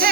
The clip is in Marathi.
Yeah.